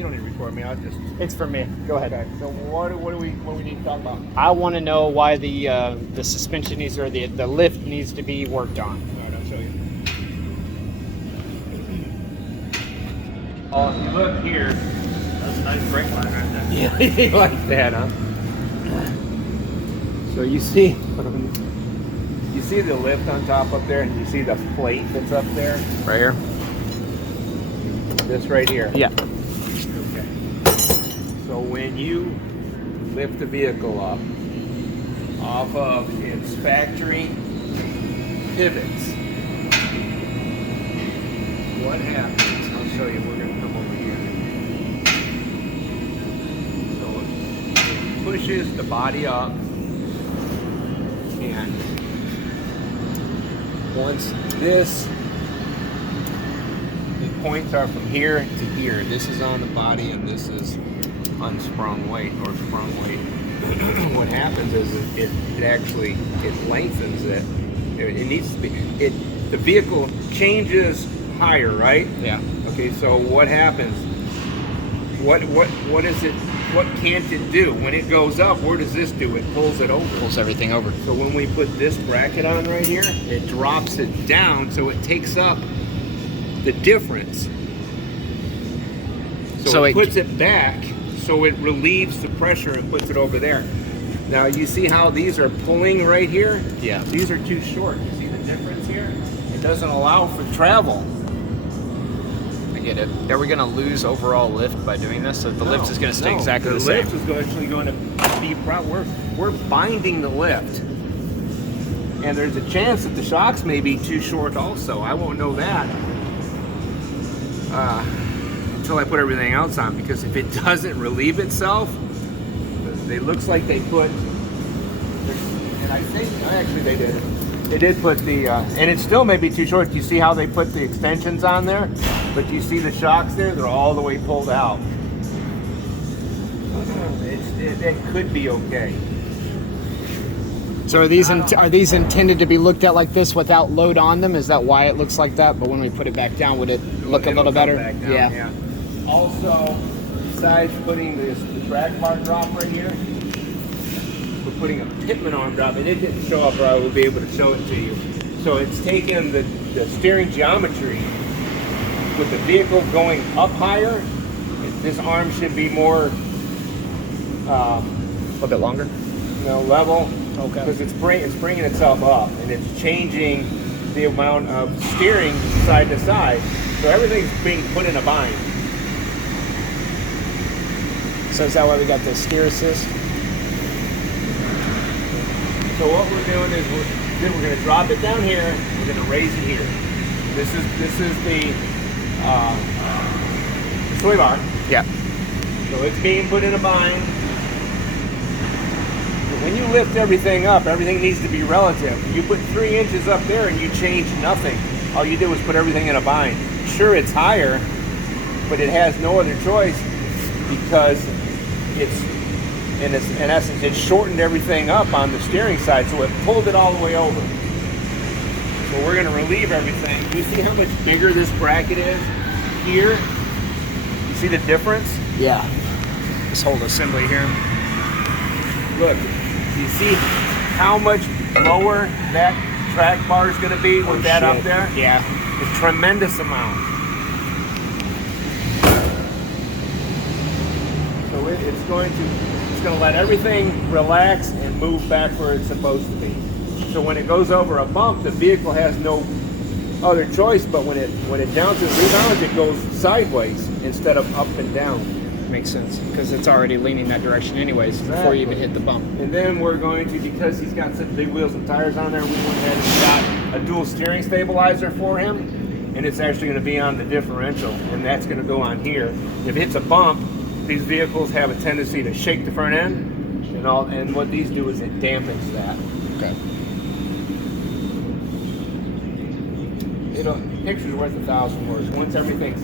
You don't need to record me. I'll just. It's for me. Go ahead. Okay. So what do we need to talk about? I want to know why the suspension needs, or the lift needs to be worked on. All right, I'll show you. Oh, if you look here, that's a nice brake line right there. Yeah, you like that, huh? So you see the lift on top up there, and you see the plate that's up there? Right here? This right here. Yeah. Okay. So when you lift the vehicle up off of its factory pivots, what happens? I'll show you. We're going to come over here. So it pushes the body up, and once this, the points are from here to here. This is on the body, and this is unsprung weight or sprung weight. What happens is it actually lengthens it. It needs to be. The vehicle changes higher, right? Yeah. Okay. So what happens? What is it? What can't it do when it goes up? Where does this do? It pulls it over. Pulls everything over. So when we put this bracket on right here, it drops it down, so it takes up the difference. So it puts it back, so it relieves the pressure and puts it over there. Now you see how these are pulling right here? Yeah. These are too short. You see the difference here? It doesn't allow for travel. I get it. Are we going to lose overall lift by doing this? So the lift is going to stay exactly the same? The lift is actually going to be, we're binding the lift. And there's a chance that the shocks may be too short also. I won't know that until I put everything else on, because if it doesn't relieve itself, it looks like they put, and I think actually they did. They did put the, and it still may be too short. You see how they put the extensions on there? But you see the shocks there? They're all the way pulled out. It could be okay. So are these intended to be looked at like this without load on them? Is that why it looks like that? But when we put it back down, would it look a little better? Back down, Yeah. Also, besides putting the drag bar drop right here, we're putting a Pitman arm drop, and it didn't show up, or I will be able to show it to you. So it's taken the steering geometry with the vehicle going up higher. This arm should be more A little bit longer? level. Okay. Because it's bringing itself up, and it's changing the amount of steering side to side. So everything's being put in a bind. So is that why we got the steer assist? So what we're doing is we're going to drop it down here. We're going to raise it here. This is the sway bar. Yeah. So it's being put in a bind. When you lift everything up, everything needs to be relative. You put 3 inches up there and you change nothing. All you did was put everything in a bind. Sure, it's higher, but it has no other choice, because in essence, it shortened everything up on the steering side, so it pulled it all the way over. So we're going to relieve everything. Do you see how much bigger this bracket is here? You see the difference? Yeah. This whole assembly here. Look, you see how much lower that track bar is going to be with that up there? Yeah. A tremendous amount. So it's going to let everything relax and move back where it's supposed to be. So when it goes over a bump, the vehicle has no other choice, but when it bounces, rebounds, it goes sideways instead of up and down. Makes sense, because it's already leaning that direction anyways before you even hit the bump. And then we're going to, because he's got such big wheels and tires on there, we went ahead and got a dual steering stabilizer for him, and it's actually going to be on the differential, and that's going to go on here. If it hits a bump, these vehicles have a tendency to shake the front end, and what these do is it dampens that. Okay. Picture's worth 1,000 words. Once everything's